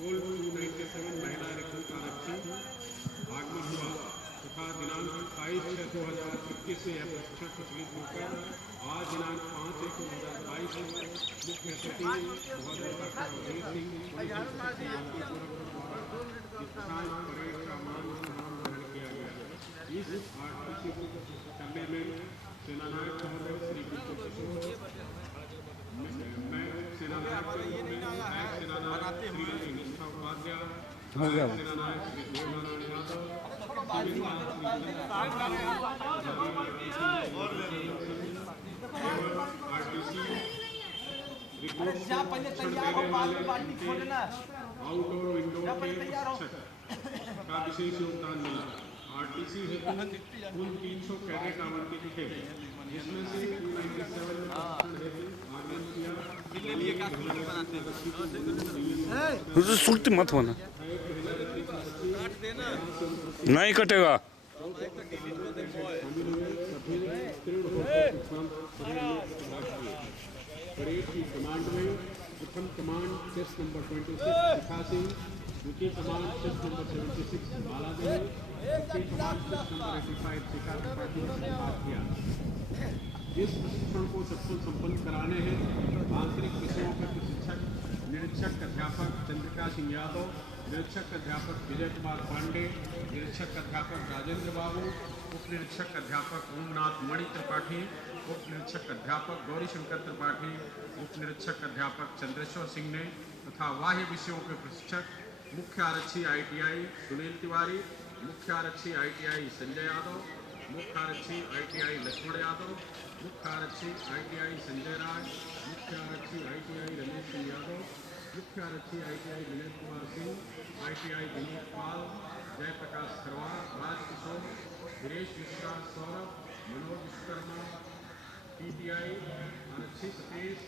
16/2/97 महिला रिक्रूट आरक्षी आगमन हुआ तथा दिनांक 27/6/2021 से यह प्रशिक्षण प्रचलित होकर आज दिनांक 5/1/2022 को मुख्य अतिथि महोदय डॉक्टर अवधेश सिंह किसान परेड का मान सम्मान ग्रहण किया गया। इस आरटीसी को करने में सेनानायक महोदय श्री विपुल किशोर, मैं सेनानायक श्री निष्ठा उपाध्याय, सेनानायक श्री देवनारायण यादव, आरटीसी आउटडोर और इंडोर के प्रशिक्षक का विशेष योगदान मिला। आरटीसी हेतु कुल 300 कैडेट आवंटित थे, जिसमें से 297 में आगमन किया। सुनते मत होना, नहीं कटेगा। परेड की कमांड में प्रथम कमांड चेस्ट नंबर 26 शिखा सिंह, द्वितीय कमांड चेस्ट नंबर 76 बाला देवी, तृतीय कमांड चेस्ट नंबर 85 शिखा त्रिपाठी ने भाग किया। इस प्रशिक्षण को सफल संपन्न कराने हैं आंतरिक विषयों के प्रशिक्षक निरीक्षक अध्यापक चंद्रिका सिंह यादव, निरीक्षक अध्यापक विजय कुमार पांडे, निरीक्षक अध्यापक राजेंद्र बाबू, उप निरीक्षक अध्यापक ओमनाथ मणि त्रिपाठी, उप निरीक्षक अध्यापक गौरी शंकर त्रिपाठी, उप निरीक्षक अध्यापक चंद्रेश्वर सिंह ने तथा बाह्य विषयों के प्रशिक्षक मुख्य आरक्षी ITI सुनील तिवारी, मुख्य आरक्षी ITI संजय यादव, मुख्य आरक्षी ITI लक्ष्मण यादव, मुख्य आरक्षी ITI संजय राज, मुख्य आरक्षी ITI रमेश सिंह यादव, मुख्य आरक्षी ITI विनय कुमार सिंह, ITI विनोद पाल, जयप्रकाश खरवार, राजकिशोर, वीरेश मिश्रा, सौरभ, मनोज विश्वकर्मा, TTI आरक्षी सतीश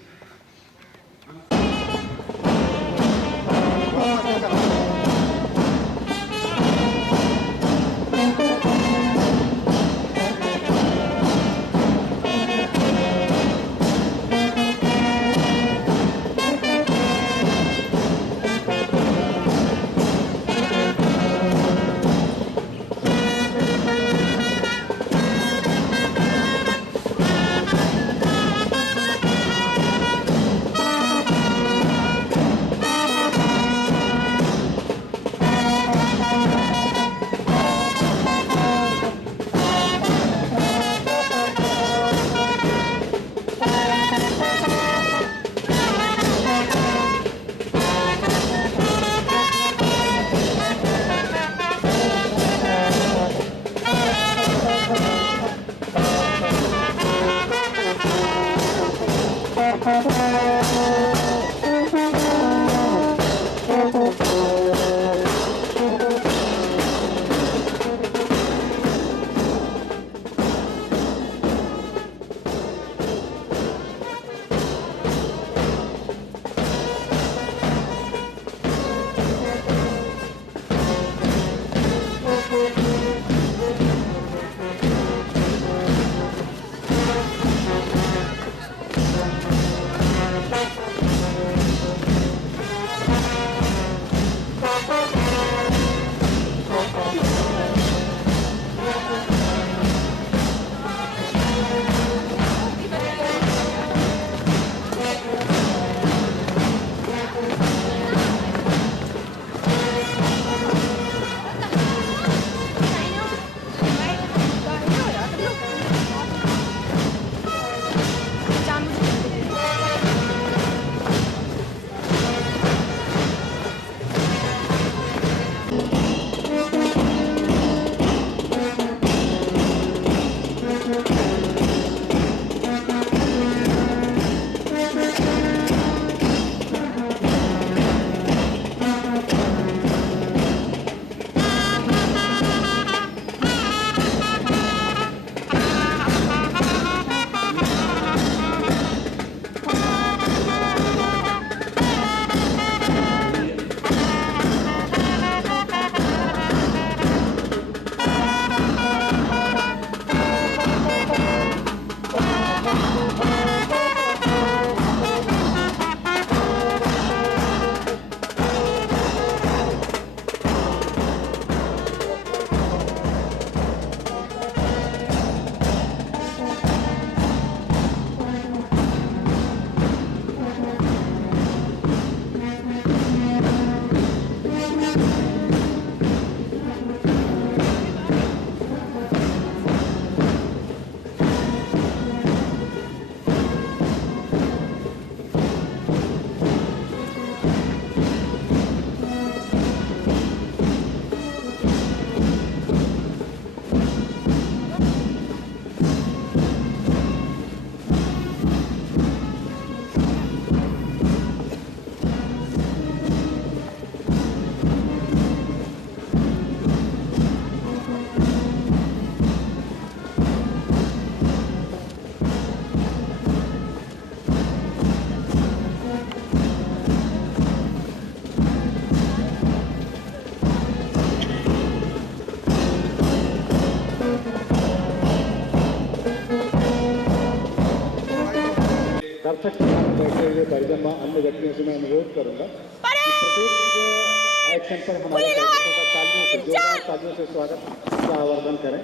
दर्शक के साथ बैठे हुए परिजन व अन्य व्यक्तियों से मैं अनुरोध करूंगा कि प्रत्येक एक्शन पर हमारे दर्शकों का तालियों से, जोरदार तालियों से स्वागत का आवर्धन करें।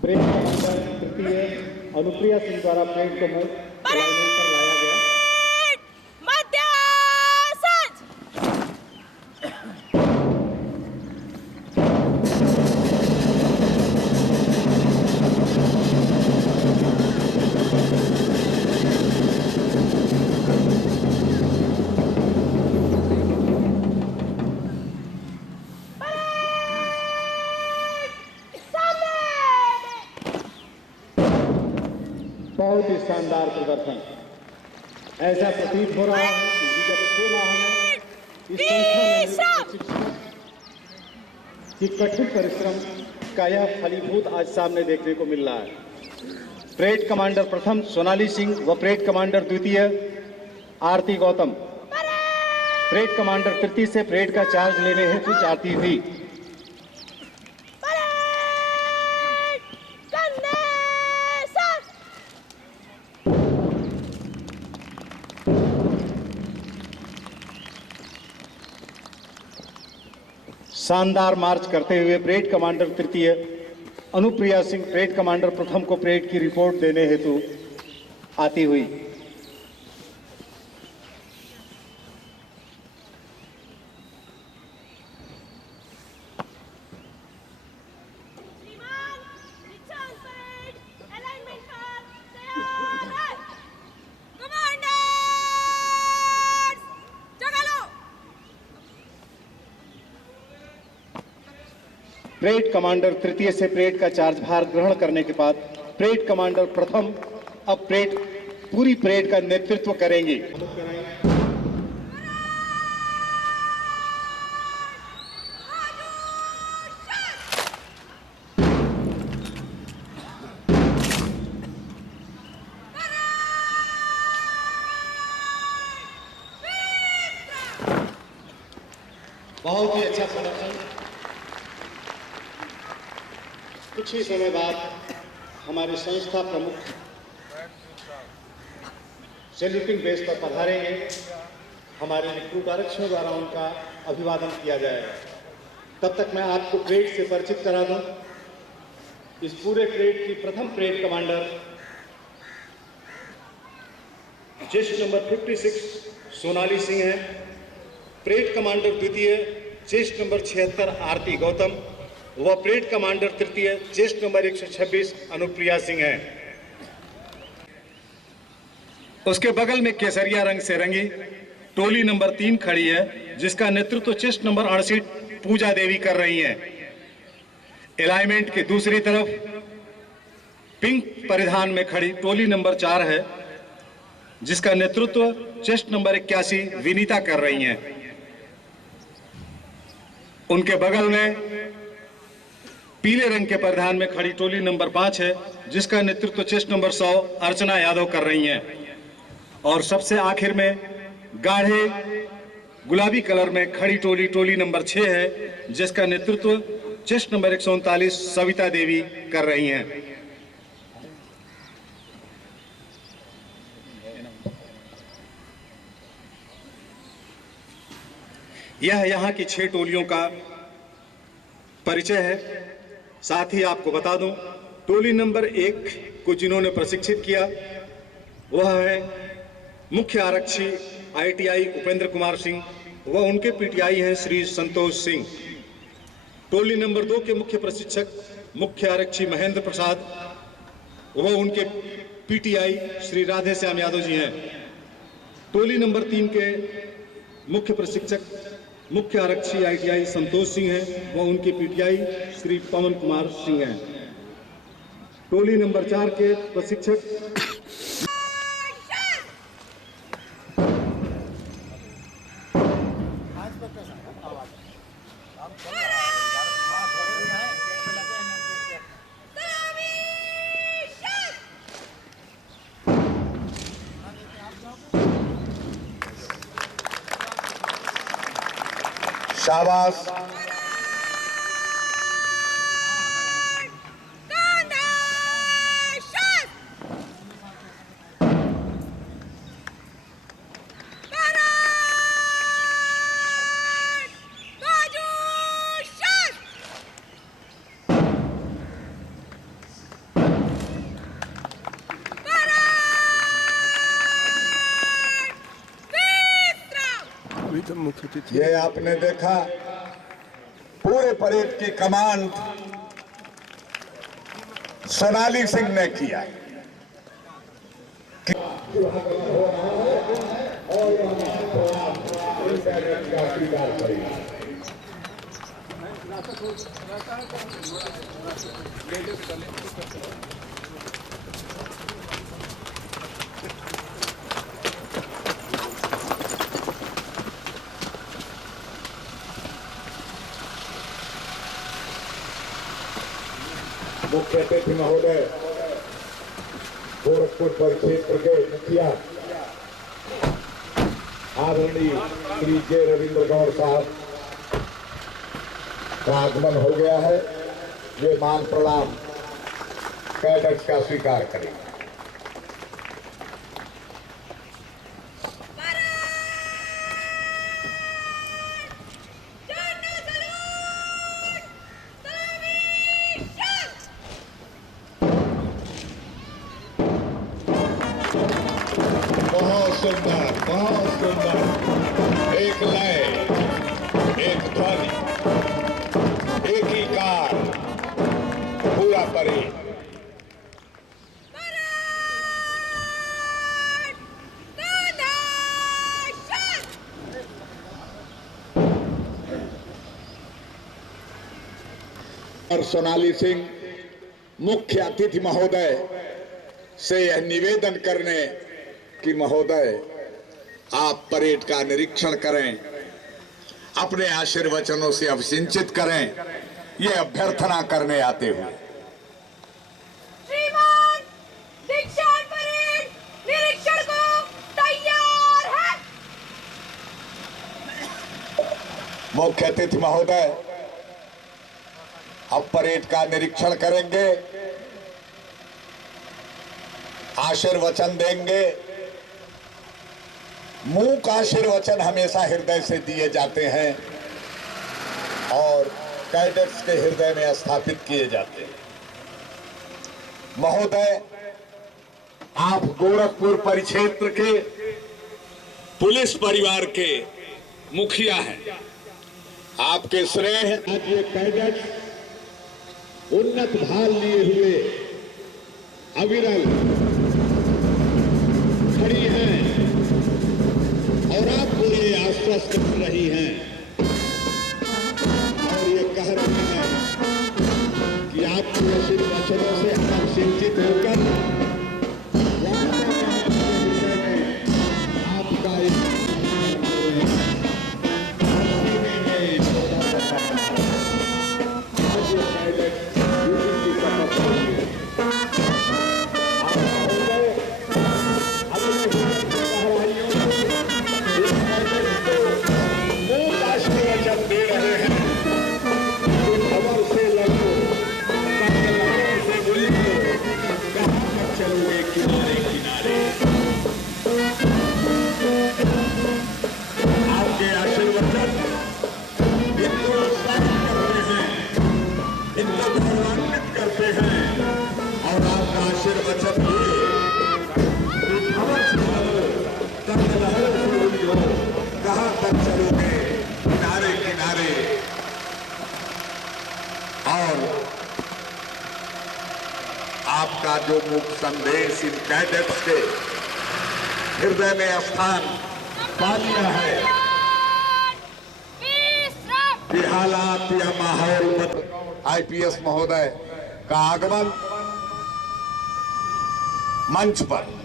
परेड कमांडर तृतीय अनुप्रिया सिंह द्वारा परेड को अलाइनमेंट पर लाया गया। बहुत ही शानदार प्रदर्शन। ऐसा प्रतीत हो रहा है कि विगत 6 माह में इस संस्था में की कठिन परिश्रम का यह फलीभूत आज सामने देखने को मिल रहा है। परेड कमांडर प्रथम सोनाली सिंह व परेड कमांडर द्वितीय आरती गौतम परेड कमांडर तृतीय से परेड का चार्ज लेने हेतु जाती हुई। शानदार मार्च करते हुए परेड कमांडर तृतीय अनुप्रिया सिंह परेड कमांडर प्रथम को परेड की रिपोर्ट देने हेतु आती हुई। परेड कमांडर तृतीय से परेड का चार्जभार ग्रहण करने के बाद परेड कमांडर प्रथम अब पूरी परेड का नेतृत्व करेंगे। बहुत ही अच्छा प्रदर्शन। कुछ ही समय बाद हमारे संस्था प्रमुख सैल्यूटिंग बेस पर पधारेंगे। हमारे रिक्रूट आरक्षियों द्वारा उनका अभिवादन किया जाएगा। तब तक मैं आपको परेड से परिचित करा दूं। इस पूरे परेड की प्रथम parade commander chest number 56 Sonali Singh है। परेड कमांडर द्वितीय चेस्ट नंबर 76 आरती गौतम व परेड कमांडर तृतीय चेस्ट नंबर 126 अनुप्रिया सिंह है। उसके बगल में केसरिया रंग से रंगी टोली नंबर 3 खड़ी है, जिसका नेतृत्व चेस्ट नंबर 68 पूजा देवी कर रही हैं। अलाइनमेंट के दूसरी तरफ पिंक परिधान में खड़ी टोली नंबर 4 है, जिसका नेतृत्व चेस्ट नंबर 81 विनीता कर रही हैं। उनके बगल में पीले रंग के परिधान में खड़ी टोली नंबर 5 है, जिसका नेतृत्व चेस्ट नंबर 100 अर्चना यादव कर रही हैं। और सबसे आखिर में गाढ़े गुलाबी कलर में खड़ी टोली नंबर 6 है, जिसका नेतृत्व चेस्ट नंबर 139 सविता देवी कर रही हैं। यह यहाँ की 6 टोलियों का परिचय है। साथ ही आपको बता दूं, टोली नंबर 1 को जिन्होंने प्रशिक्षित किया वह है मुख्य आरक्षी ITI उपेंद्र कुमार सिंह व उनके PTI हैं श्री संतोष सिंह। टोली नंबर 2 के मुख्य प्रशिक्षक मुख्य आरक्षी महेंद्र प्रसाद व उनके PTI श्री राधे श्याम यादव जी हैं। टोली नंबर 3 के मुख्य प्रशिक्षक मुख्य आरक्षी ITI संतोष सिंह हैं व उनके PTI श्री पवन कुमार सिंह हैं। टोली नंबर 4 के प्रशिक्षक शाबाश। मुख्य अतिथि। ये आपने देखा पूरे परेड की कमांड सोनाली सिंह ने किया। मुख्य अतिथि महोदय गोरखपुर परिक्षेत्र के मुखिया आदरणीय श्री जे रविंद्र गौड़ साहब का आगमन हो गया है। ये मान प्रणाम कैडेट्स का स्वीकार करें। बहुत सुंदर, बहुत सुंदर। एक लय, एक ध्वनि, एक ही कार, पूरा परेड। और सोनाली सिंह मुख्य अतिथि महोदय से यह निवेदन करने कि महोदय आप परेड का निरीक्षण करें, अपने आशीर्वचनों से अभिसिंचित करें, ये अभ्यर्थना करने आते हुए। श्रीमान दीक्षांत परेड निरीक्षण को तैयार है। मुख्य अतिथि महोदय अब परेड का निरीक्षण करेंगे, आशीर्वचन देंगे। मूक आशीर्वचन हमेशा हृदय से दिए जाते हैं और कैडेट्स के हृदय में स्थापित किए जाते हैं। महोदय, आप गोरखपुर परिक्षेत्र के पुलिस परिवार के मुखिया हैं। आपके स्नेह आज ये कैडेट्स उन्नत भाल लिए हुए अविरल खड़ी हैं और आपको ये आश्वस्त कर रही हैं और ये कह रही हैं कि आपके आशीर्वचनों से हम सिंचित होकर आपका कहां तक चलोगे किनारे किनारे। और आपका जो मुख्य संदेश इन कैडेट्स के हृदय में स्थान पा लिया है कि हालात या माहौल। आईपीएस महोदय का आगमन मंच पर।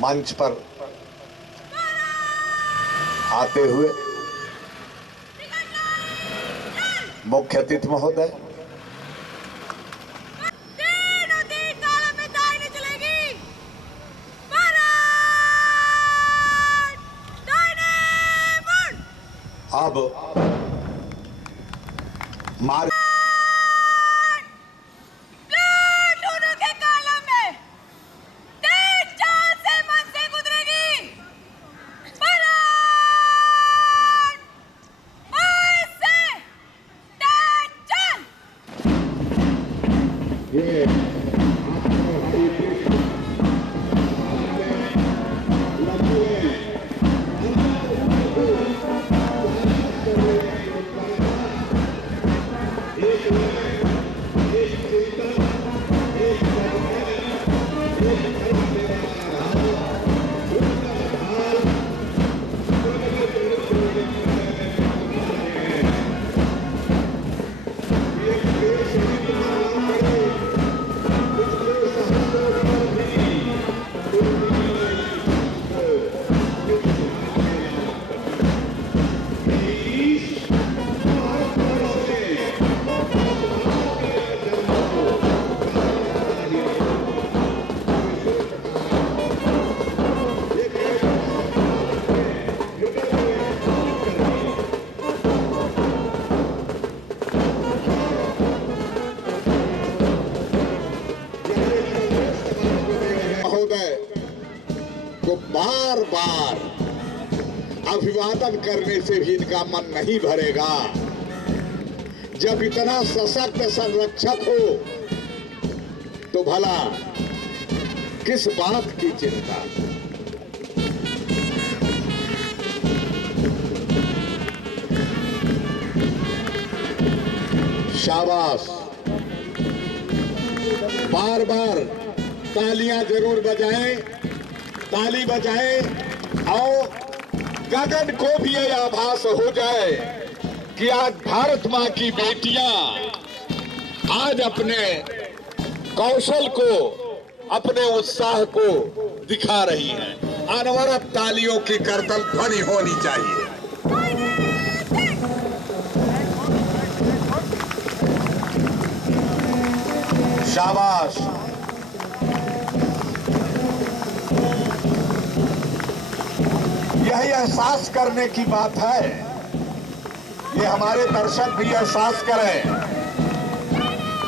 मंच पर आते हुए मुख्य अतिथि महोदय अब मार्ग ये आपको हरी कृष्ण महोदय को बार बार अभिवादन करने से भी इनका मन नहीं भरेगा। जब इतना सशक्त संरक्षक हो तो भला किस बात की चिंता। शाबाश, बार बार तालियां जरूर बजाएं, ताली बजाएं और गगन को भी यह आभास हो जाए कि आज भारत मां की बेटियां आज अपने कौशल को, अपने उत्साह को दिखा रही हैं। अनवरत तालियों की करतल ध्वनि होनी चाहिए। शाबाश, यही एहसास करने की बात है, ये हमारे दर्शक भी एहसास करें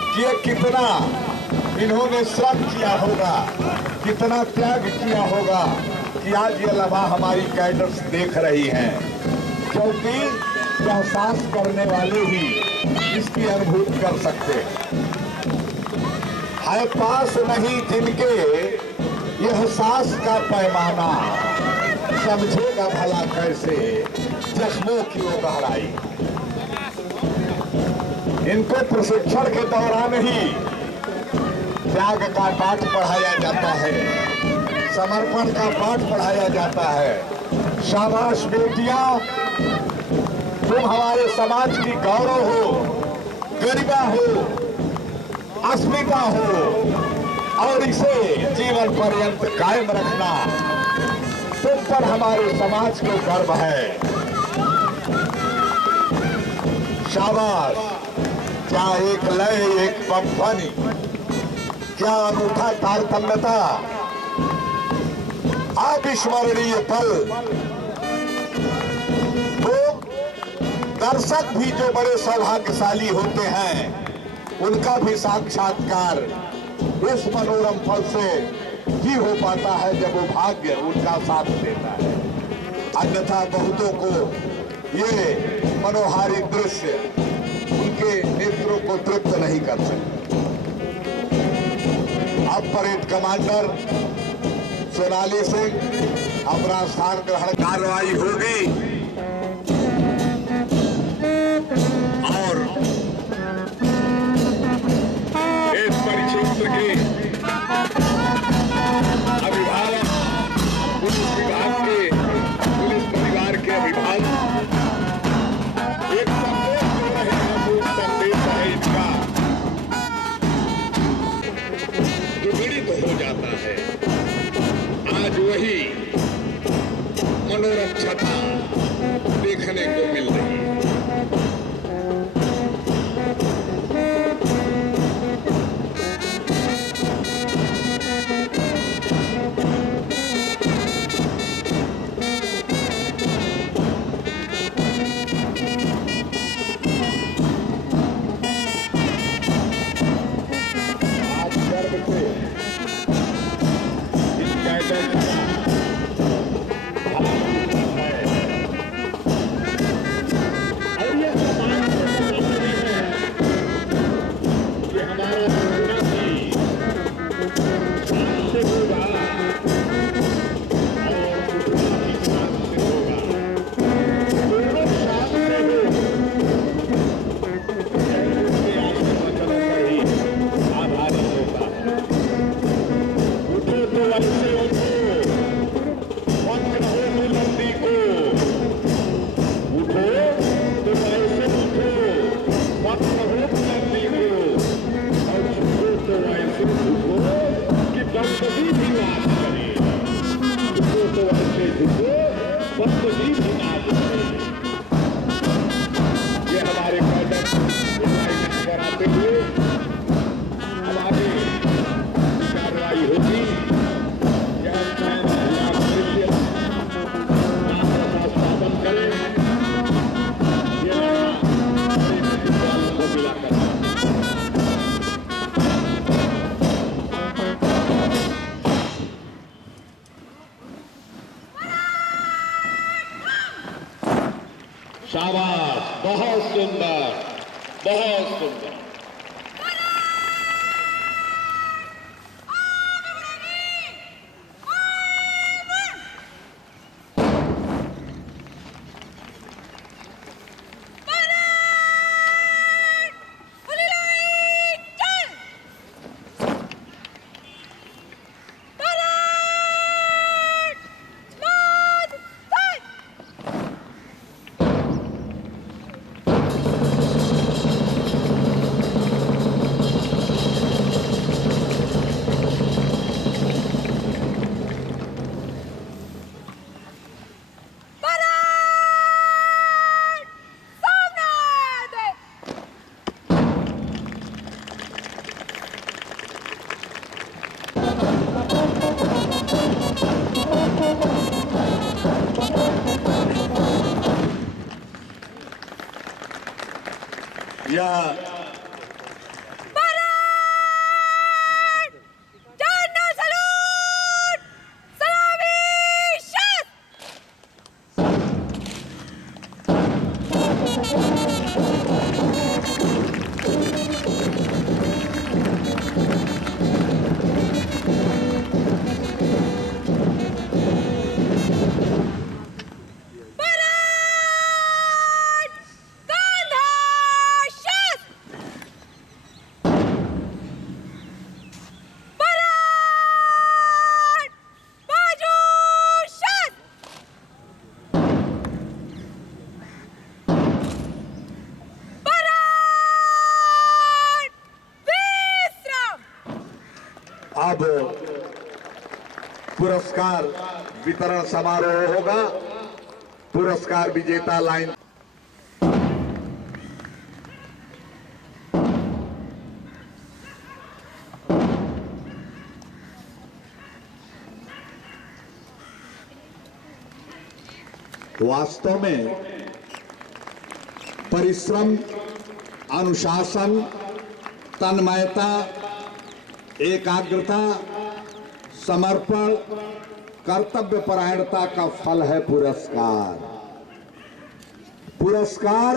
कि ये कितना इन्होंने श्रम किया होगा, कितना त्याग किया होगा कि आज ये लम्हा हमारी कैडर्स देख रही हैं, क्योंकि एहसास करने वाले ही इसकी अनुभूति कर सकते हैं। है पास नहीं जिनके ये एहसास का पैमाना, समझेगा भला कैसे जख्मों की वो गहराई। इनको प्रशिक्षण के दौरान ही त्याग का पाठ पढ़ाया जाता है, समर्पण का पाठ पढ़ाया जाता है। शाबाश बेटियां, तुम हमारे समाज की गौरव हो, गरिमा हो, अस्मिता हो और इसे जीवन पर्यंत कायम रखना तुम पर हमारे समाज को गर्व है। शाबाश, क्या एक लय, एक पंखनी, क्या अनूठा तारतम्यता, अविस्मरणीय पल। तो दर्शक भी जो बड़े सौभाग्यशाली होते हैं, उनका भी साक्षात्कार इस मनोरम पल से ही हो पाता है जब वो भाग्य उनका साथ देता है। अन्यथा बहुतों को ये मनोहारी दृश्य उनके नेत्रों को तृप्त नहीं कर सकते। अब परेड कमांडर सोनाली सिंह अपना स्थान ग्रहण, कार्रवाई होगी और इस परिक्षेत्र के अभिभावक, पुलिस विभाग के, पुलिस परिवार के अभिभावक एक संदेश दे रहे हैं। वो संदेश है इनका जो पीड़ित हो जाता है। आज वही मनोरम छटा देखने को मिल रही है। पद भी नाम है। ये हमारे कैडर नगर आते हुए अब आगे कार्रवाई होगी। स्थापन करें शाबाश, बहुत सुंदर, बहुत सुंदर। यह जनरल सैल्यूट, सलामी शत। अब पुरस्कार वितरण समारोह होगा। पुरस्कार विजेता लाइन वास्तव में परिश्रम, अनुशासन, तन्मयता, एकाग्रता, समर्पण, कर्तव्य परायणता का फल है पुरस्कार। पुरस्कार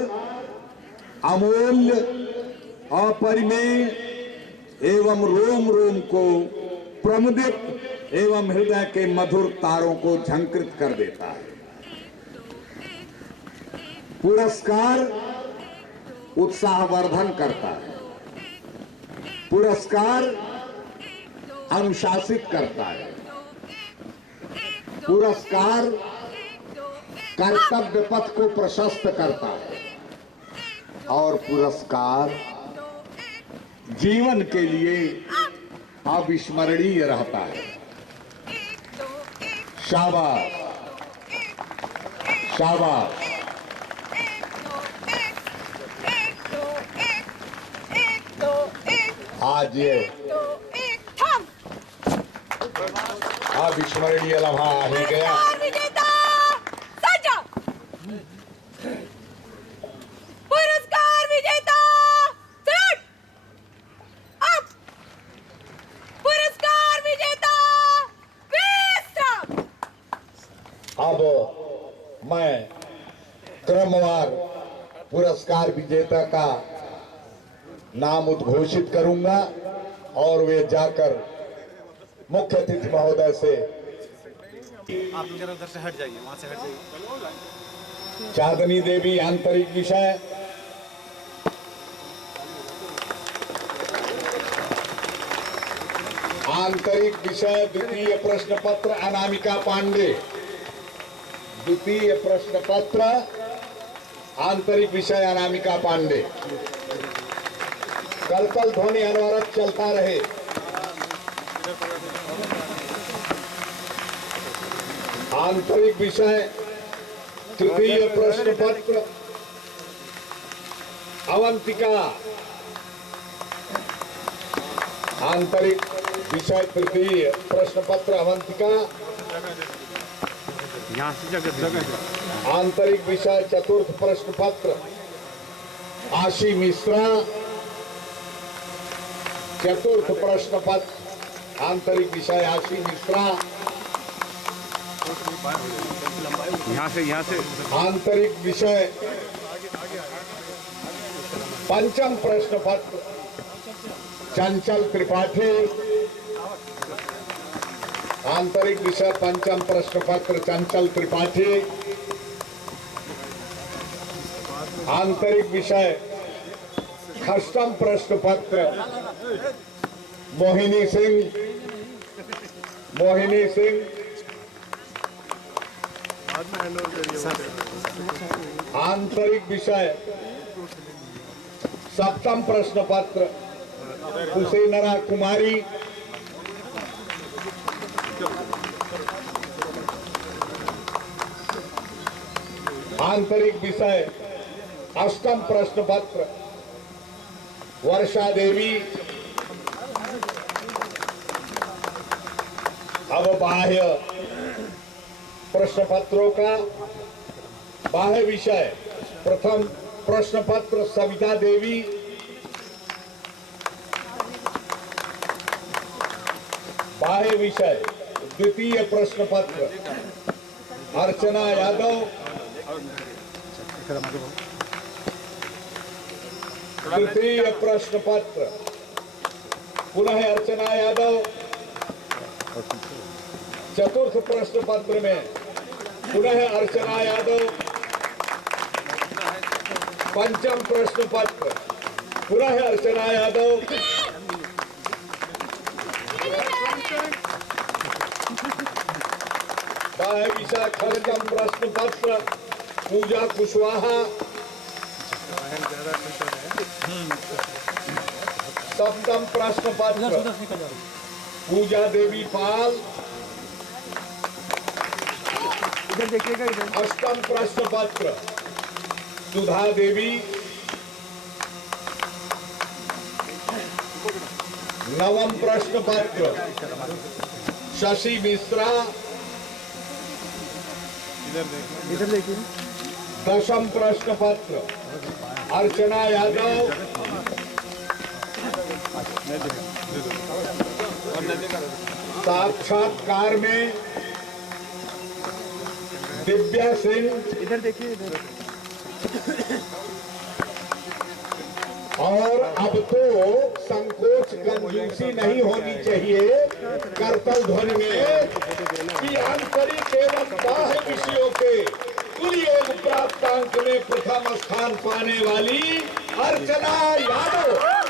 अमूल्य, अपरिमेय एवं रोम रोम को प्रमुदित एवं हृदय के मधुर तारों को झंकृत कर देता है। पुरस्कार उत्साहवर्धन करता है। पुरस्कार अनुशासित करता है। पुरस्कार कर्तव्य पथ को प्रशस्त करता है और पुरस्कार जीवन के लिए अविस्मरणीय रहता है। शाबाश, शाबाश। आज ये अविस्मरणीय लम्हा आ ही गया। विजेता सजा, पुरस्कार विजेता सैल्यूट। अब पुरस्कार विजेता विश्राम। अब मैं क्रमवार पुरस्कार विजेता का नाम उद्घोषित करूंगा और वे जाकर मुख्य अतिथि महोदय से आप जरा उधर से हट जाइए, वहां से हट जाइए। चांदनी देवी आंतरिक विषय, आंतरिक विषय द्वितीय प्रश्न पत्र अनामिका पांडे। द्वितीय प्रश्न पत्र आंतरिक विषय अनामिका पांडे। कलकल ध्वनि अनवरत चलता रहे। आंतरिक विषय तृतीय प्रश्न पत्र अवंतिका आंतरिक विषय तृतीय प्रश्न पत्र अवंतिका यहाँ से जगह आंतरिक विषय चतुर्थ प्रश्न पत्र आशी मिश्रा चतुर्थ प्रश्न पत्र आंतरिक विषय आशी मिश्रा यहाँ से आंतरिक विषय पंचम प्रश्न पत्र चंचल त्रिपाठी आंतरिक विषय पंचम प्रश्न पत्र चंचल त्रिपाठी आंतरिक विषय षष्ठम प्रश्न पत्र मोहिनी सिंह आंतरिक विषय सप्तम प्रश्न पत्र हुसैनरा कुमारी आंतरिक विषय अष्टम प्रश्न पत्र वर्षा देवी अब बाह्य प्रश्न पत्रों का बाह्य विषय प्रथम प्रश्न पत्र सविता देवी बाह्य विषय द्वितीय प्रश्न पत्र अर्चना यादव तृतीय प्रश्न पत्र पुनः अर्चना यादव चतुर्थ प्रश्न पत्र में पुनः अर्चना यादव पंचम प्रश्न पत्र पुनः अर्चना यादव बाह्य विषय खंडम प्रश्न पत्र पूजा कुशवाहा सप्तम प्रश्न पत्र पूजा देवी पाल अष्टम प्रश्न पत्र सुधा देवी नवम प्रश्न पत्र शशि मिश्रा दशम प्रश्न पत्र अर्चना यादव साक्षात्कार में दिव्या सिंह इधर देखिए और अब तो संकोच कंजूसी नहीं होनी चाहिए कर्तव्य ध्वनि में कि आंतरिक एवं बाह्य विषयों के कुल योग प्राप्तांक में प्रथम स्थान पाने वाली अर्चना यादव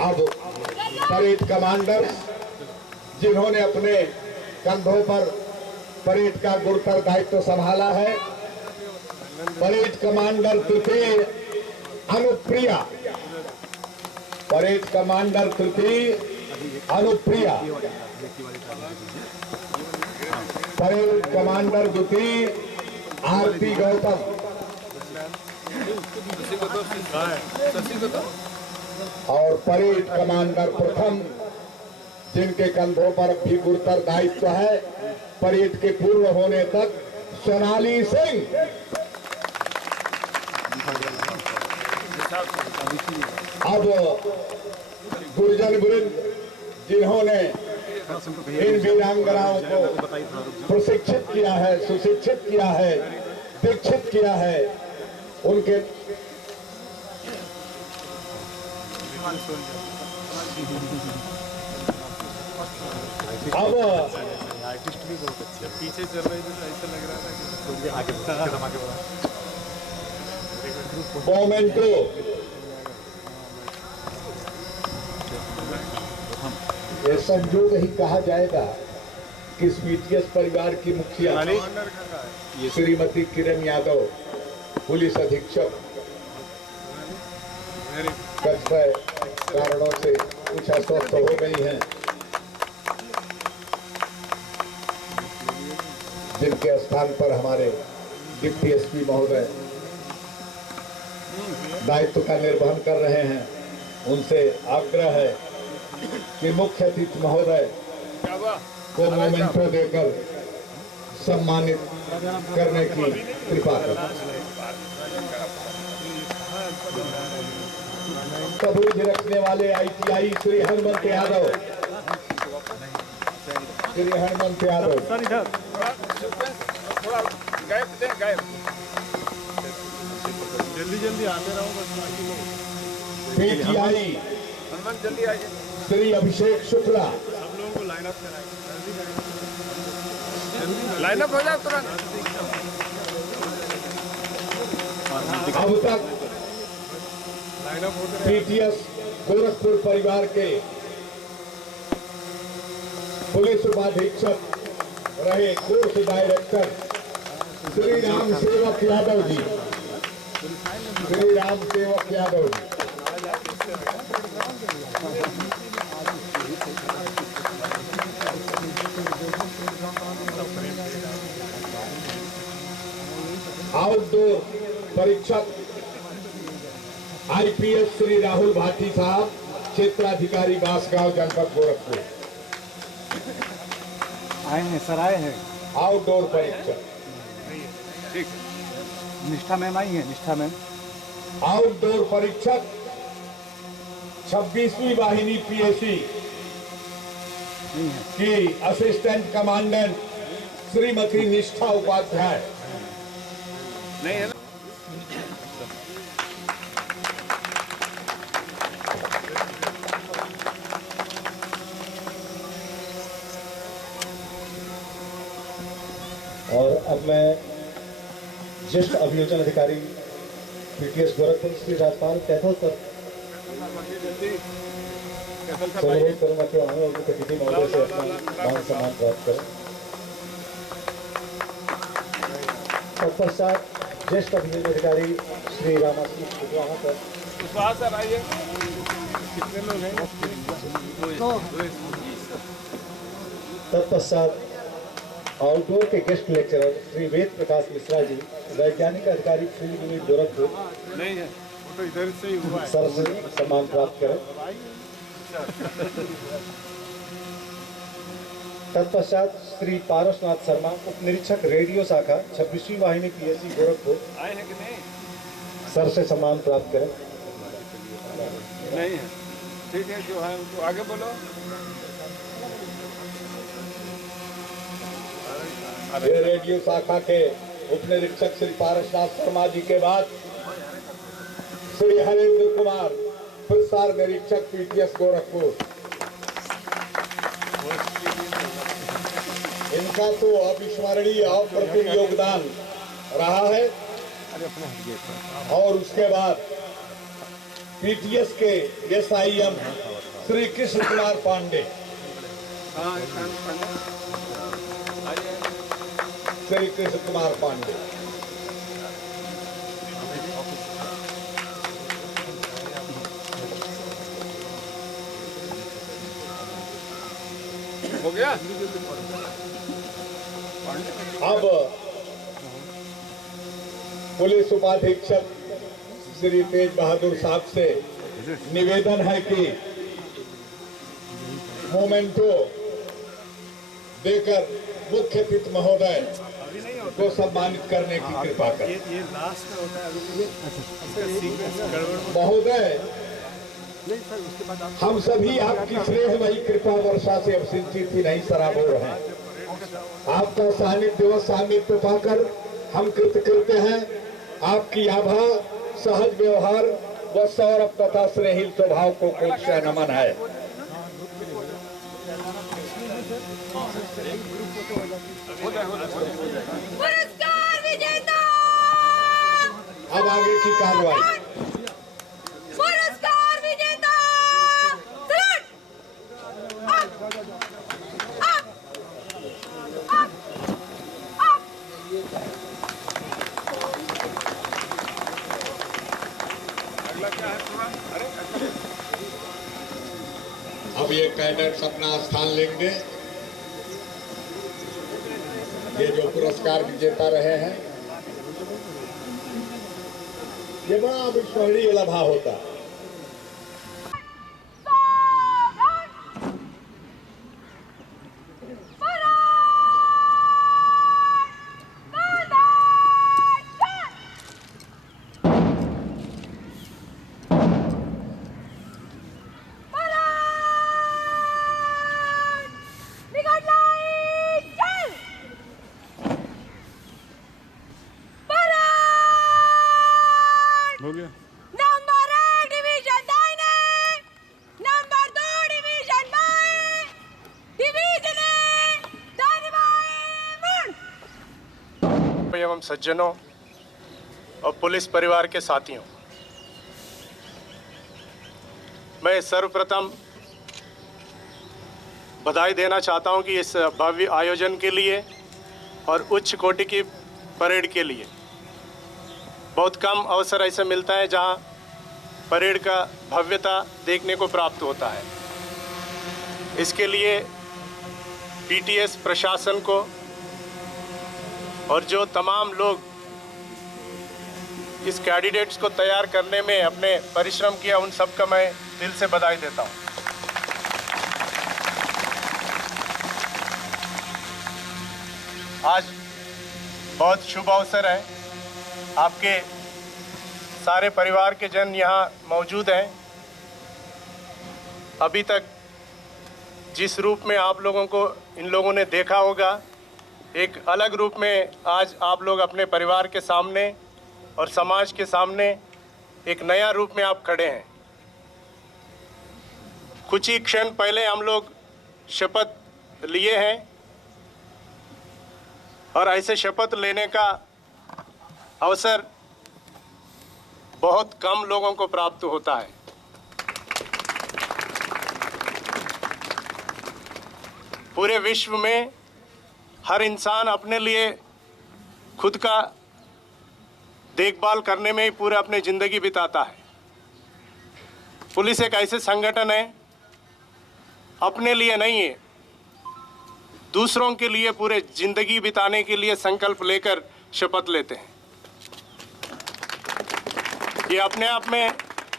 अब परेड कमांडर जिन्होंने अपने कंधों पर परेड का गुरुतर दायित्व संभाला है परेड कमांडर तृतीय अनुप्रिया परेड कमांडर तृतीय अनुप्रिया परेड कमांडर द्वितीय आरती गौतम और परेड कमांडर प्रथम जिनके कंधों पर भी गुरुतर दायित्व है परेड के पूर्व होने तक सोनाली सिंह अब गुर्जर वृंद जिन्होंने इन वीरांगनाओं को प्रशिक्षित किया है सुशिक्षित किया है दीक्षित किया है उनके अब आर्टिस्ट भी बहुत अच्छे पीछे चल रहे थे तो ऐसा लग रहा था कि आगे बढ़ा मोमेंटो ये संजोग ही कहा जाएगा कि स्वीटियस परिवार की मुखिया श्रीमती किरण यादव पुलिस अधीक्षक कथय कारणों से कुछ अस्वस्थ हो गई हैं, जिनके स्थान पर हमारे डिप्टी एसपी महोदय दायित्व का निर्वहन कर रहे हैं, उनसे आग्रह है कि मुख्य अतिथि महोदय को मोमेंटो देकर सम्मानित करने की कृपा करें। सबूत रखने वाले ITI श्री हनुमंत यादव, श्री हनुमंत यादव, सर इधर थोड़ा गायब दे, गायब जल्दी जल्दी आते रहो बस। PTI हनुमान जल्दी आइए। श्री अभिषेक शुक्ला, सब लोगों को लाइन अप कराइए, लाइन अप हो जाए तुरंत। अब तक लाइन अप होते रहे। PTS गोरखपुर परिवार के पुलिस उपाधीक्षक रहे कोर्स डायरेक्टर श्री राम सेवक यादव जी, श्री राम सेवक यादव जी, आउटडोर परीक्षक IPS श्री राहुल भाटी साहब, क्षेत्राधिकारी बांसगांव जनपद गोरखपुर। आए हैं सर, आए हैं। आउटडोर परीक्षक निष्ठा मैम आई है, निष्ठा मैम। आउटडोर परीक्षक 26वीं वाहिनी PSC की असिस्टेंट कमांडेंट श्रीमती निष्ठा उपाध्याय। नहीं है ना। और अब मैं ज्येष्ठ अभियोजन अधिकारी PTS गोरखपुर श्री राजपाल कैथल सर से अनुरोध करूंगा कि हमें उनके अतिथि महोदय से अपना मान सम्मान प्राप्त करें। तत्पश्चात ज्येष्ठ अभियोजन अधिकारी श्री रामाश्री कुशवाहा सर। कुशवाहा सर आइए। कितने लोग हैं? तत्पश्चात आउटडोर के गेस्ट लेक्चरर श्री वेद प्रकाश मिश्रा जी, वैज्ञानिक अधिकारी फील्ड यूनिट गोरखपुर, नहीं है, वो तो इधर से ही हुआ है। सर से सम्मान प्राप्त करें। तत्पश्चात श्री पारसनाथ शर्मा, उप निरीक्षक रेडियो शाखा 26वीं वाहिनी PSC गोरखपुर, आए हैं कि नहीं? सर से सम्मान प्राप्त करें। नहीं है, ठीक है, जो है उनको आगे बोलो। ये रेडियो शाखा के उप निरीक्षक श्री पारसनाथ शर्मा जी के बाद श्री हरेंद्र कुमार, प्रसार निरीक्षक PTS गोरखपुर। इनका तो अविस्मरणीय अप्रतिम योगदान रहा है। और उसके बाद PTS के SIM श्री कृष्ण कुमार पांडे, श्री कृष्ण कुमार पांडे। हो गया। अब पुलिस उपाधीक्षक श्री तेज बहादुर साहब से निवेदन है कि मोमेंटो देकर मुख्य अतिथि महोदय को सम्मानित करने की कृपा करें। ये लास्ट में होता है अभी। सीक्वेंस गड़बड़। महोदय, हम सभी आपकी स्नेहमयी कृपा वर्षा से अब सिंचित ही नहीं सराबोर हैं। आपका सानिध्य व सामित्य पाकर हम कृतकृत्य हैं। आपकी आभा, सहज व्यवहार व सौरभ तथा स्नेहिल स्वभाव को कोटि नमन है। पुरस्कार विजेता। अब आगे की कार्रवाई। पुरस्कार विजेता। सलाट। अगला क्या है? अरे अब ये कैडेट्स अपना स्थान लेंगे। ये जो पुरस्कार विजेता रहे हैं, ये बड़ा अविस्मरणीय लम्हा होता है। हो गया। नंबर 1 डिवीजन दाहिने, नंबर 2 डिवीजन बाएं, डिवीजन दाहिने बाएं मुड़। एवं सज्जनों और पुलिस परिवार के साथियों, मैं सर्वप्रथम बधाई देना चाहता हूं कि इस भव्य आयोजन के लिए और उच्च कोटि की परेड के लिए बहुत कम अवसर ऐसे मिलता है जहां परेड का भव्यता देखने को प्राप्त होता है। इसके लिए पीटीएस प्रशासन को और जो तमाम लोग इस कैंडिडेट्स को तैयार करने में अपने परिश्रम किया, उन सब का मैं दिल से बधाई देता हूं। आज बहुत शुभ अवसर है। आपके सारे परिवार के जन यहाँ मौजूद हैं। अभी तक जिस रूप में आप लोगों को इन लोगों ने देखा होगा, एक अलग रूप में आज आप लोग अपने परिवार के सामने और समाज के सामने एक नया रूप में आप खड़े हैं। कुछ ही क्षण पहले हम लोग शपथ लिए हैं और ऐसे शपथ लेने का अवसर बहुत कम लोगों को प्राप्त होता है। पूरे विश्व में हर इंसान अपने लिए खुद का देखभाल करने में ही पूरे अपनी ज़िंदगी बिताता है। पुलिस एक ऐसे संगठन है, अपने लिए नहीं है, दूसरों के लिए पूरे ज़िंदगी बिताने के लिए संकल्प लेकर शपथ लेते हैं। ये अपने आप में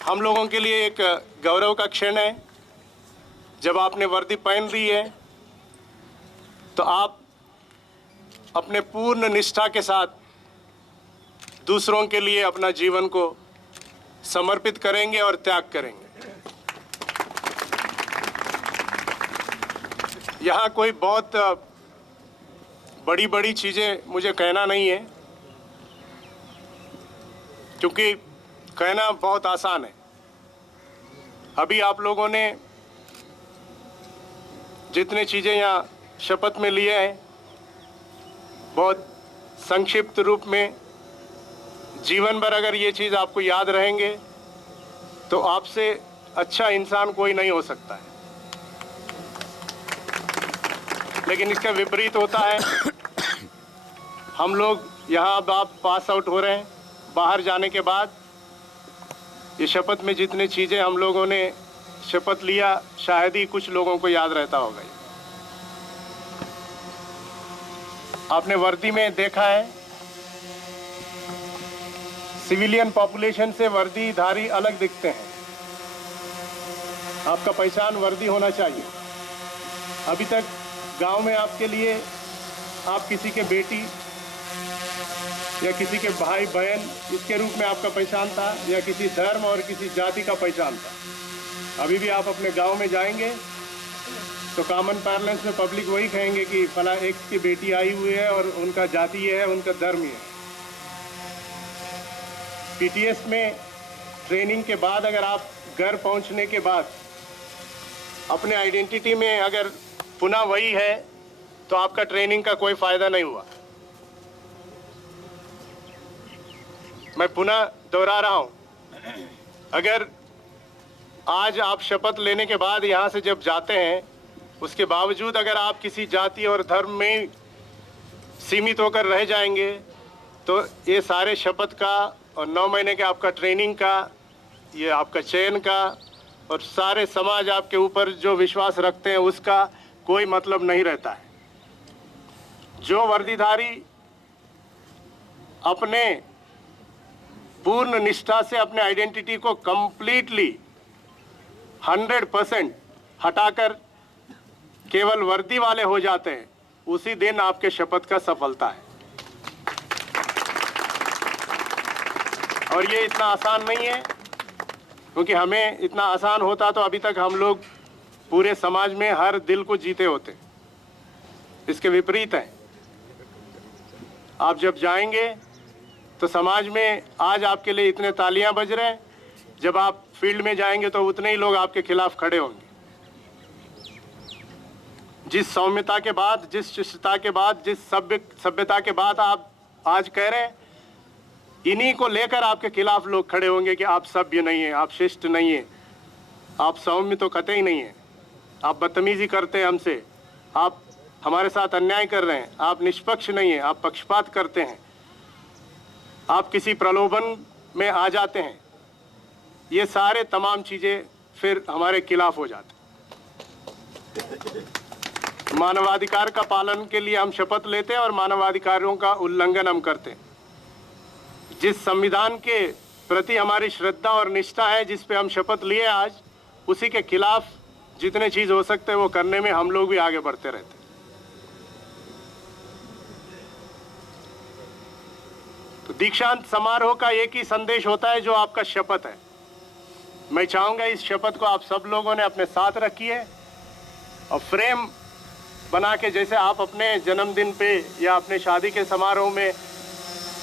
हम लोगों के लिए एक गौरव का क्षण है। जब आपने वर्दी पहन ली है तो आप अपने पूर्ण निष्ठा के साथ दूसरों के लिए अपना जीवन को समर्पित करेंगे और त्याग करेंगे। यहाँ कोई बहुत बड़ी बड़ी चीज़ें मुझे कहना नहीं है, क्योंकि कहना बहुत आसान है। अभी आप लोगों ने जितने चीज़ें यहाँ शपथ में लिए हैं, बहुत संक्षिप्त रूप में, जीवन भर अगर ये चीज़ आपको याद रहेंगे तो आपसे अच्छा इंसान कोई नहीं हो सकता है। लेकिन इसका विपरीत होता है। हम लोग यहाँ अब आप पास आउट हो रहे हैं, बाहर जाने के बाद ये शपथ में जितनी चीज़ें हम लोगों ने शपथ लिया, शायद ही कुछ लोगों को याद रहता होगा। आपने वर्दी में देखा है, सिविलियन पॉपुलेशन से वर्दीधारी अलग दिखते हैं। आपका पहचान वर्दी होना चाहिए। अभी तक गांव में आपके लिए आप किसी के बेटी या किसी के भाई बहन इसके रूप में आपका पहचान था, या किसी धर्म और किसी जाति का पहचान था। अभी भी आप अपने गांव में जाएंगे तो कॉमन पैरेलेंस में पब्लिक वही कहेंगे कि फला एक की बेटी आई हुई है और उनका जाति ये है, उनका धर्म ये है। पीटीएस में ट्रेनिंग के बाद अगर आप घर पहुंचने के बाद अपने आइडेंटिटी में अगर पुनः वही है तो आपका ट्रेनिंग का कोई फ़ायदा नहीं हुआ। मैं पुनः दोहरा रहा हूं, अगर आज आप शपथ लेने के बाद यहाँ से जब जाते हैं, उसके बावजूद अगर आप किसी जाति और धर्म में सीमित होकर रह जाएंगे तो ये सारे शपथ का और 9 महीने के आपका ट्रेनिंग का, ये आपका चयन का और सारे समाज आपके ऊपर जो विश्वास रखते हैं उसका कोई मतलब नहीं रहता है। जो वर्दीधारी अपने पूर्ण निष्ठा से अपने आइडेंटिटी को कंप्लीटली 100% हटाकर केवल वर्दी वाले हो जाते हैं, उसी दिन आपके शपथ का सफलता है। और ये इतना आसान नहीं है, क्योंकि हमें इतना आसान होता तो अभी तक हम लोग पूरे समाज में हर दिल को जीते होते। इसके विपरीत है। आप जब जाएंगे तो समाज में आज आपके लिए इतने तालियां बज रहे हैं, जब आप फील्ड में जाएंगे तो उतने ही लोग आपके खिलाफ खड़े होंगे। जिस सौम्यता के बाद, जिस शिष्टता के बाद, जिस सभ्यता के बाद आप आज कह रहे हैं, इन्हीं को लेकर आपके खिलाफ लोग खड़े होंगे कि आप सभ्य नहीं है, आप शिष्ट नहीं है, आप सौम्य तो कतई नहीं है, आप बदतमीजी करते हैं हमसे, आप हमारे साथ अन्याय कर रहे हैं, आप निष्पक्ष नहीं है, आप पक्षपात करते हैं, आप किसी प्रलोभन में आ जाते हैं। ये सारे तमाम चीज़ें फिर हमारे खिलाफ हो जाते हैं। मानवाधिकार का पालन के लिए हम शपथ लेते हैं और मानवाधिकारों का उल्लंघन हम करते हैं। जिस संविधान के प्रति हमारी श्रद्धा और निष्ठा है, जिस पे हम शपथ लिए आज, उसी के खिलाफ जितने चीज़ हो सकते हैं वो करने में हम लोग भी आगे बढ़ते रहते हैं। तो दीक्षांत समारोह का एक ही संदेश होता है, जो आपका शपथ है। मैं चाहूँगा इस शपथ को आप सब लोगों ने अपने साथ रखिए और फ्रेम बना के, जैसे आप अपने जन्मदिन पे या अपने शादी के समारोह में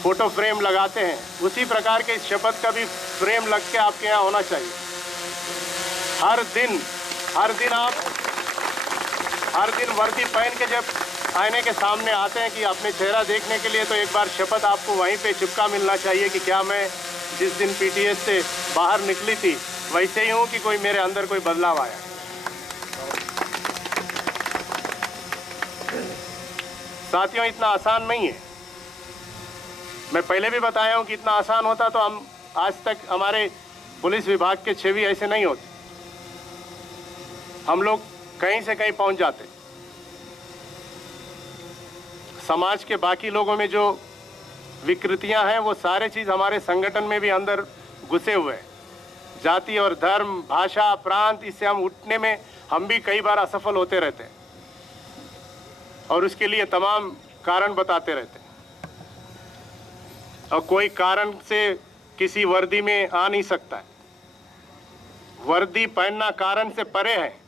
फोटो फ्रेम लगाते हैं, उसी प्रकार के इस शपथ का भी फ्रेम लग के आपके यहाँ होना चाहिए। हर दिन वर्दी पहन के जब आईने के सामने आते हैं कि अपने चेहरा देखने के लिए, तो एक बार शपथ आपको वहीं पे चिपका मिलना चाहिए कि क्या मैं जिस दिन पीटीएस से बाहर निकली थी वैसे ही हूँ कि कोई मेरे अंदर कोई बदलाव आया। साथियों, इतना आसान नहीं है। मैं पहले भी बताया हूँ कि इतना आसान होता तो हम आज तक हमारे पुलिस विभाग के छवि ऐसे नहीं होते, हम लोग कहीं से कहीं पहुँच जाते। समाज के बाकी लोगों में जो विकृतियां हैं, वो सारे चीज़ हमारे संगठन में भी अंदर घुसे हुए हैं। जाति और धर्म, भाषा, प्रांत, इससे हम उठने में हम भी कई बार असफल होते रहते हैं और उसके लिए तमाम कारण बताते रहते हैं। और कोई कारण से किसी वर्दी में आ नहीं सकता है। वर्दी पहनना कारण से परे है।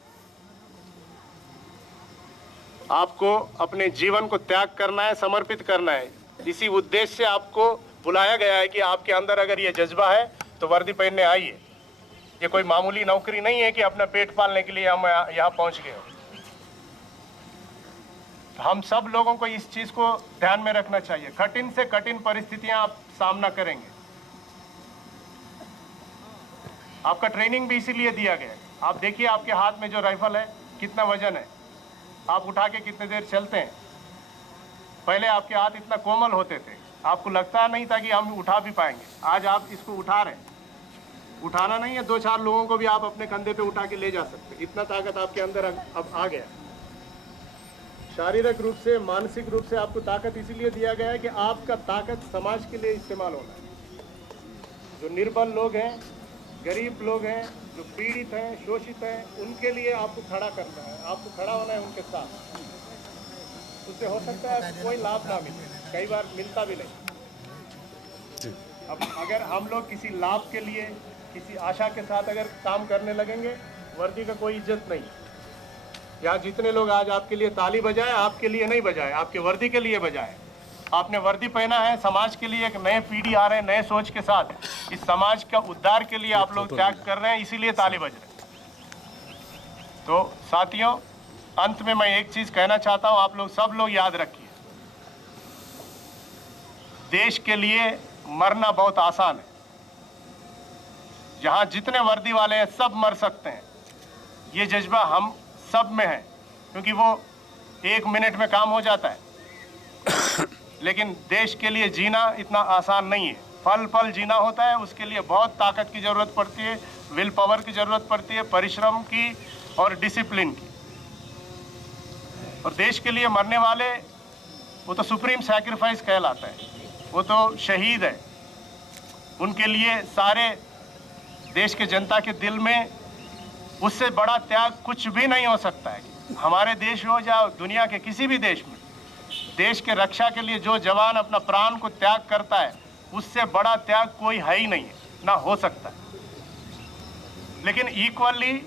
आपको अपने जीवन को त्याग करना है, समर्पित करना है। इसी उद्देश्य से आपको बुलाया गया है कि आपके अंदर अगर ये जज्बा है तो वर्दी पहनने आइए। ये कोई मामूली नौकरी नहीं है कि अपना पेट पालने के लिए हम यहाँ पहुँच गए हो। हम सब लोगों को इस चीज़ को ध्यान में रखना चाहिए। कठिन से कठिन परिस्थितियाँ आप सामना करेंगे। आपका ट्रेनिंग भी इसीलिए दिया गया है। आप देखिए आपके हाथ में जो राइफल है, कितना वजन है, आप उठा के कितने देर चलते हैं। पहले आपके हाथ इतना कोमल होते थे, आपको लगता नहीं था कि हम उठा भी पाएंगे। आज आप इसको उठा रहे हैं। उठाना नहीं है, 2-4 लोगों को भी आप अपने कंधे पे उठा के ले जा सकते। इतना ताकत आपके अंदर अब आ गया। शारीरिक रूप से, मानसिक रूप से आपको ताकत इसीलिए दिया गया है कि आपका ताकत समाज के लिए इस्तेमाल होना है। जो निर्बल लोग हैं, गरीब लोग हैं, जो पीड़ित हैं, शोषित हैं, उनके लिए आपको खड़ा करना है, आपको खड़ा होना है उनके साथ। उससे हो सकता है कोई लाभ ना मिले, कई बार मिलता भी नहीं। अब अगर हम लोग किसी लाभ के लिए, किसी आशा के साथ अगर काम करने लगेंगे, वर्दी का कोई इज्जत नहीं। यहाँ जितने लोग आज आपके लिए ताली बजाए, आपके लिए नहीं बजाए, आपके वर्दी के लिए बजाए। आपने वर्दी पहना है, समाज के लिए एक नए पीढ़ी आ रहे हैं, नए सोच के साथ। इस समाज का उद्धार के लिए आप लोग त्याग कर रहे हैं, इसीलिए ताली बज रहे हैं। तो साथियों, अंत में मैं एक चीज कहना चाहता हूं, आप लोग सब लोग याद रखिए, देश के लिए मरना बहुत आसान है। जहां जितने वर्दी वाले हैं सब मर सकते हैं, ये जज्बा हम सब में है, क्योंकि वो 1 मिनट में काम हो जाता है। लेकिन देश के लिए जीना इतना आसान नहीं है। पल पल जीना होता है, उसके लिए बहुत ताकत की ज़रूरत पड़ती है, विल पावर की ज़रूरत पड़ती है, परिश्रम की और डिसिप्लिन की। और देश के लिए मरने वाले वो तो सुप्रीम सैक्रिफाइस कहलाता है, वो तो शहीद है। उनके लिए सारे देश के जनता के दिल में उससे बड़ा त्याग कुछ भी नहीं हो सकता है। हमारे देश में हो या दुनिया के किसी भी देश में, देश के रक्षा के लिए जो जवान अपना प्राण को त्याग करता है, उससे बड़ा त्याग कोई है ही नहीं है, ना हो सकता है। लेकिन इक्वली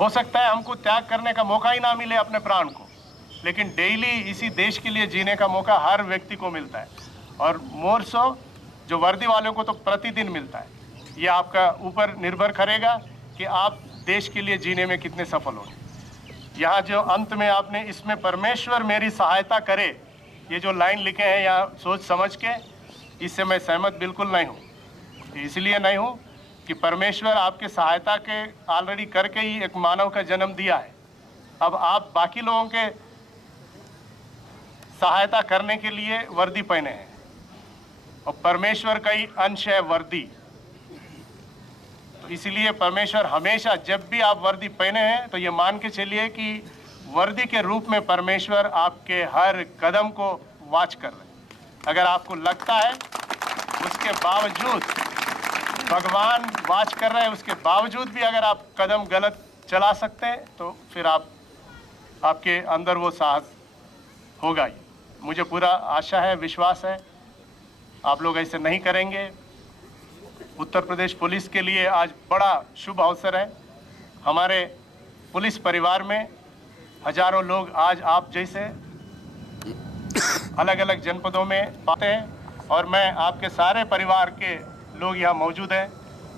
हो सकता है हमको त्याग करने का मौका ही ना मिले अपने प्राण को, लेकिन डेली इसी देश के लिए जीने का मौका हर व्यक्ति को मिलता है, और मोर सो जो वर्दी वालों को तो प्रतिदिन मिलता है। ये आपका ऊपर निर्भर करेगा कि आप देश के लिए जीने में कितने सफल हो। यहाँ जो अंत में आपने इसमें परमेश्वर मेरी सहायता करे, ये जो लाइन लिखे हैं यहाँ सोच समझ के, इससे मैं सहमत बिल्कुल नहीं हूँ। इसलिए नहीं हूँ कि परमेश्वर आपके सहायता के ऑलरेडी करके ही एक मानव का जन्म दिया है। अब आप बाकी लोगों के सहायता करने के लिए वर्दी पहने हैं, और परमेश्वर का ही अंश है वर्दी। तो इसलिए परमेश्वर हमेशा जब भी आप वर्दी पहने हैं तो ये मान के चलिए कि वर्दी के रूप में परमेश्वर आपके हर कदम को वॉच कर रहे हैं। अगर आपको लगता है उसके बावजूद भगवान वॉच कर रहे हैं, उसके बावजूद भी अगर आप कदम गलत चला सकते हैं, तो फिर आपके अंदर वो साहस होगा ही। मुझे पूरा आशा है, विश्वास है, आप लोग ऐसे नहीं करेंगे। उत्तर प्रदेश पुलिस के लिए आज बड़ा शुभ अवसर है। हमारे पुलिस परिवार में हजारों लोग आज आप जैसे अलग अलग जनपदों में पाते हैं, और मैं आपके सारे परिवार के लोग यहाँ मौजूद हैं,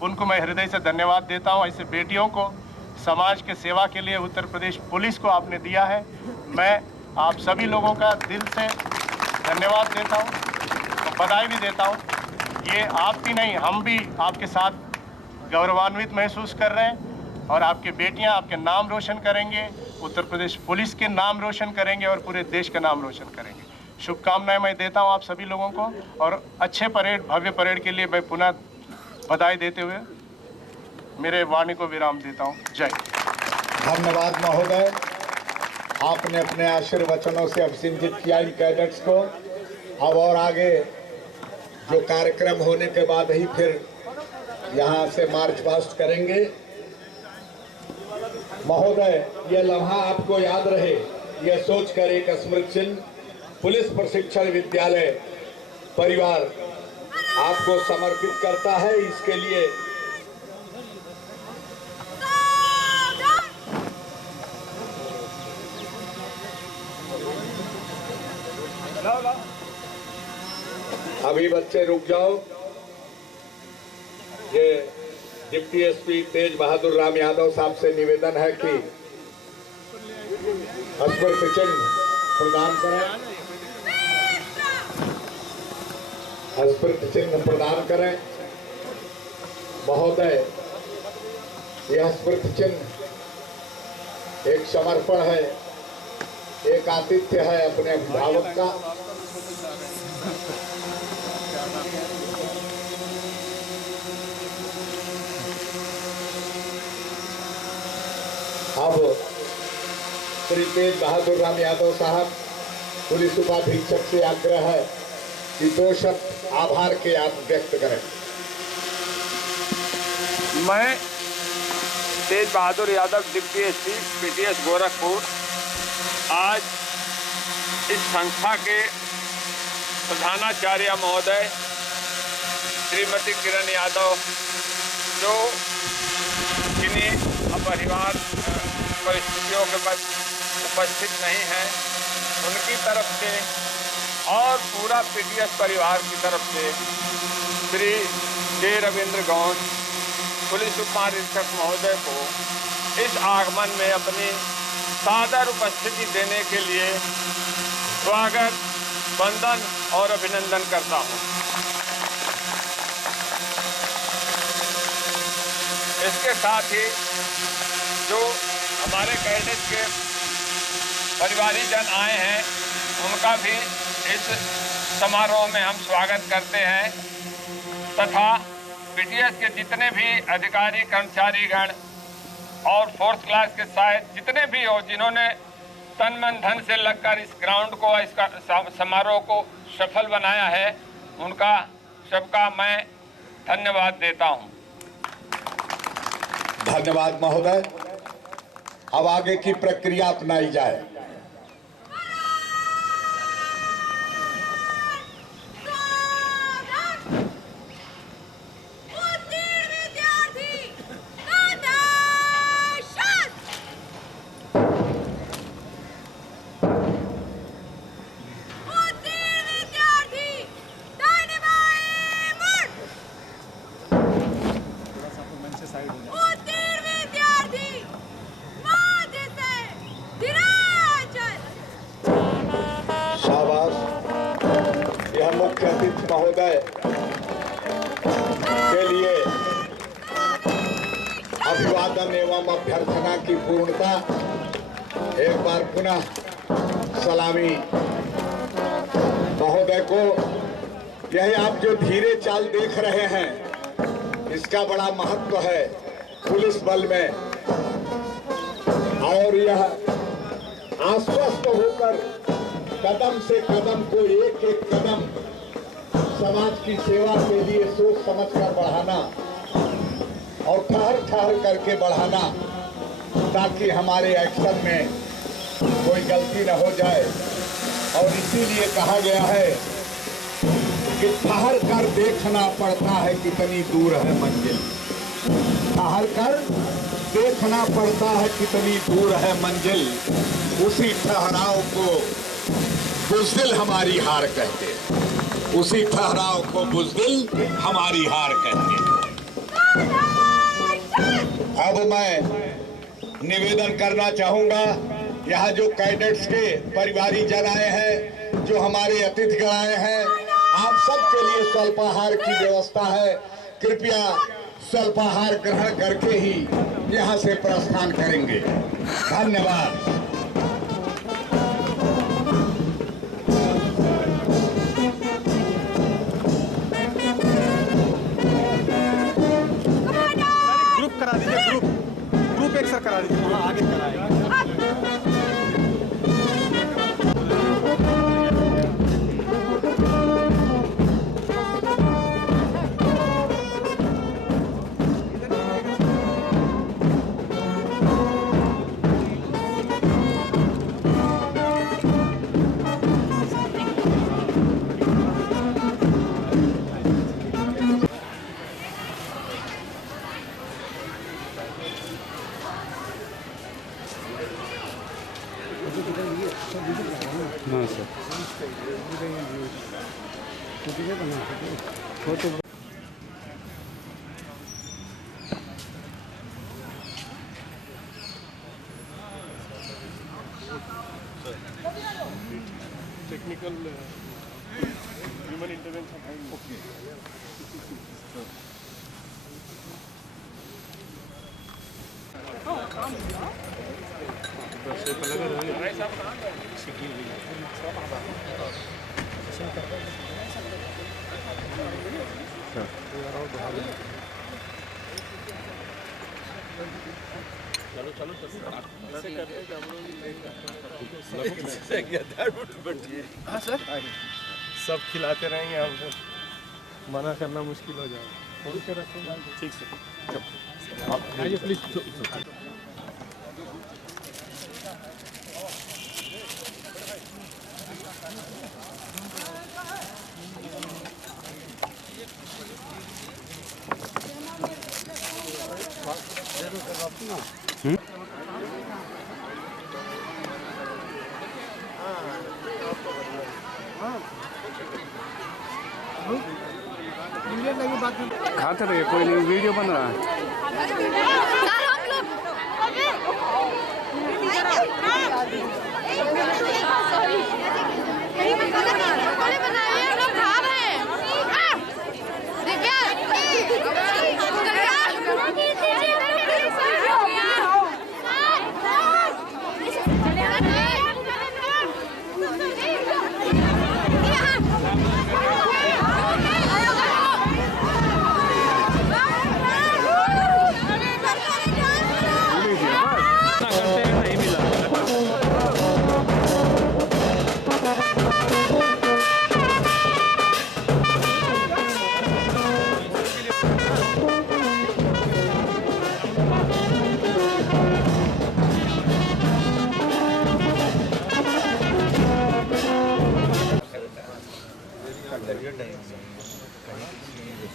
उनको मैं हृदय से धन्यवाद देता हूँ। ऐसे बेटियों को समाज के सेवा के लिए उत्तर प्रदेश पुलिस को आपने दिया है, मैं आप सभी लोगों का दिल से धन्यवाद देता हूँ और बधाई भी देता हूँ। ये आप भी नहीं, हम भी आपके साथ गौरवान्वित महसूस कर रहे हैं, और आपके बेटियां आपके नाम रोशन करेंगे, उत्तर प्रदेश पुलिस के नाम रोशन करेंगे और पूरे देश का नाम रोशन करेंगे। शुभकामनाएं मैं देता हूं आप सभी लोगों को, और अच्छे परेड, भव्य परेड के लिए मैं पुनः बधाई देते हुए मेरे वाणी को विराम देता हूं। जय। धन्यवाद महोदय, आपने अपने आशीर्वचनों से अभिषिंचित किया इन कैडेट्स को। अब और आगे जो कार्यक्रम होने के बाद ही फिर यहाँ से मार्च पास्ट करेंगे। महोदय, यह लम्हा आपको याद रहे, यह सोचकर एक स्मृति चिन्ह पुलिस प्रशिक्षण विद्यालय परिवार आपको समर्पित करता है। इसके लिए अभी बच्चे रुक जाओ। ये डिप्टी एसपी तेज बहादुर राम यादव साहब से निवेदन है कि स्मृति चिन्ह प्रदान करें, स्मृति चिन्ह प्रदान करें। महोदय, यह स्मृति चिन्ह एक समर्पण है, एक आतिथ्य है अपने अभिभावक का। अब श्री तेज बहादुर राम यादव साहब पुलिस उपाधीक्षक से आग्रह है कि 2 शब्द आभार के आप व्यक्त करें। मैं Tej Bahadur Yadav deputy SP PTS Gorakhpur आज इस संस्था के प्रधानाचार्य महोदय श्रीमती किरण यादव, जो जिन्हें अपरिवार परिस्थितियों के बाद उपस्थित नहीं हैं, उनकी तरफ से और पूरा पीटीएस परिवार की तरफ से श्री जे रविंद्र गौड़ पुलिस उपमहानिरीक्षक महोदय को इस आगमन में अपनी सादर उपस्थिति देने के लिए स्वागत, वंदन और अभिनंदन करता हूं। इसके साथ ही जो हमारे कैडेट के परिवारीजन आए हैं, उनका भी इस समारोह में हम स्वागत करते हैं। तथा पीटीएस के जितने भी अधिकारी कर्मचारीगण और फोर्थ क्लास के शायद जितने भी हो जिन्होंने तन मन धन से लगकर इस ग्राउंड को, इसका समारोह को सफल बनाया है, उनका सबका मैं धन्यवाद देता हूं। धन्यवाद महोदय। अब आगे की प्रक्रिया अपनाई जाए। मुख्य अतिथि महोदय के लिए अभिवादन एवं अभ्यर्थना की पूर्णता। एक बार पुनः सलामी महोदय को। यही आप जो धीरे चाल देख रहे हैं, इसका बड़ा महत्व है पुलिस बल में, और यह आश्वस्त होकर कदम से कदम को एक एक कदम समाज की सेवा के लिए सोच समझकर बढ़ाना और ठहर ठहर करके बढ़ाना, ताकि हमारे एक्शन में कोई गलती न हो जाए। और इसीलिए कहा गया है कि ठहर कर देखना पड़ता है कितनी दूर है मंजिल। ठहर कर देखना पड़ता है कितनी दूर है मंजिल। उसी ठहराव को बुज़दिल हमारी हार कहते हैं। उसी ठहराव को बुज़दिल हमारी हार कहते हैं। अब मैं निवेदन करना चाहूंगा, यहाँ जो कैडेट्स के परिवारीजन आए हैं, जो हमारे अतिथिगण आए हैं, आप सबके लिए स्वल्पाहार की व्यवस्था है। कृपया स्वल्पाहार ग्रहण करके ही यहाँ से प्रस्थान करेंगे। धन्यवाद। करा दीजिए, ग्रुप एक सर करा दीजिए, वहाँ आगे कराएंगे। हाँ sir, photo technical human intervention है। हाँ सर, सब खिलाते रहेंगे, हम मना करना मुश्किल हो जाएगा। ठीक सर, आप आइए प्लीज। खाते रहिए, कोई नहीं, वीडियो बन रहा है।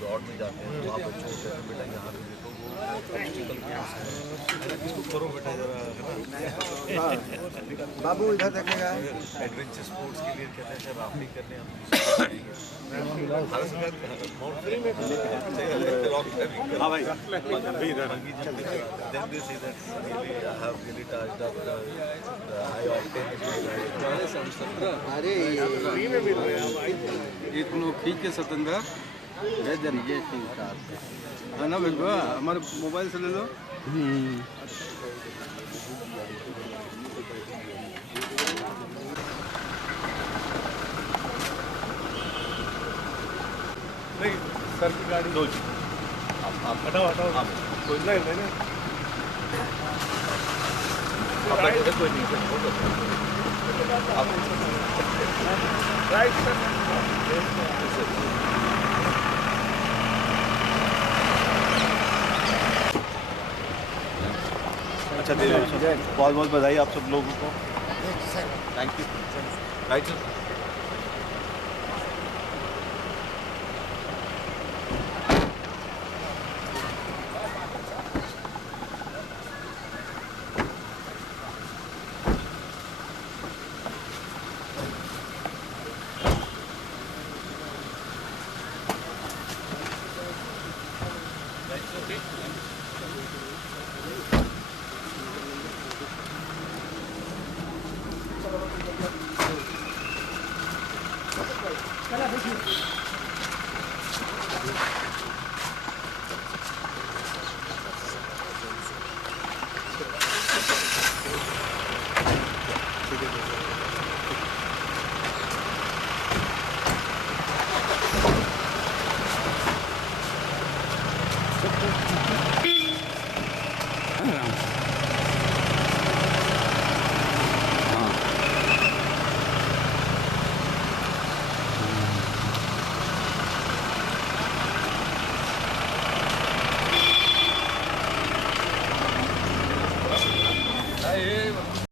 ब्रॉड में जाते हैं तो वहाँ बच्चों को कहते हैं बेटा यहाँ पे देखो वो ऑब्स्टिकल कोर्स है, इसको करो बेटा जरा, है ना। बाबू इधर देखेगा। एडवेंचर स्पोर्ट्स के लिए कहते हैं सर राफ्टिंग करने हम भारत सरकार माउंट फ्री में रॉक क्लाइंबिंग हाँ भाई then they say that really I have really touched up the high octane अरे एक लोग खींच के स्वतंत्र भेज देंगे है ना भेजो हमारे मोबाइल से ले लो। नहीं सर की गाड़ी दो जी आप हटाओ हटाओ आप कोई नहीं नहीं कोई नहीं आप राइट सर। अच्छा दे बहुत बहुत बधाई आप सब लोगों को, थैंक यू। Right sir.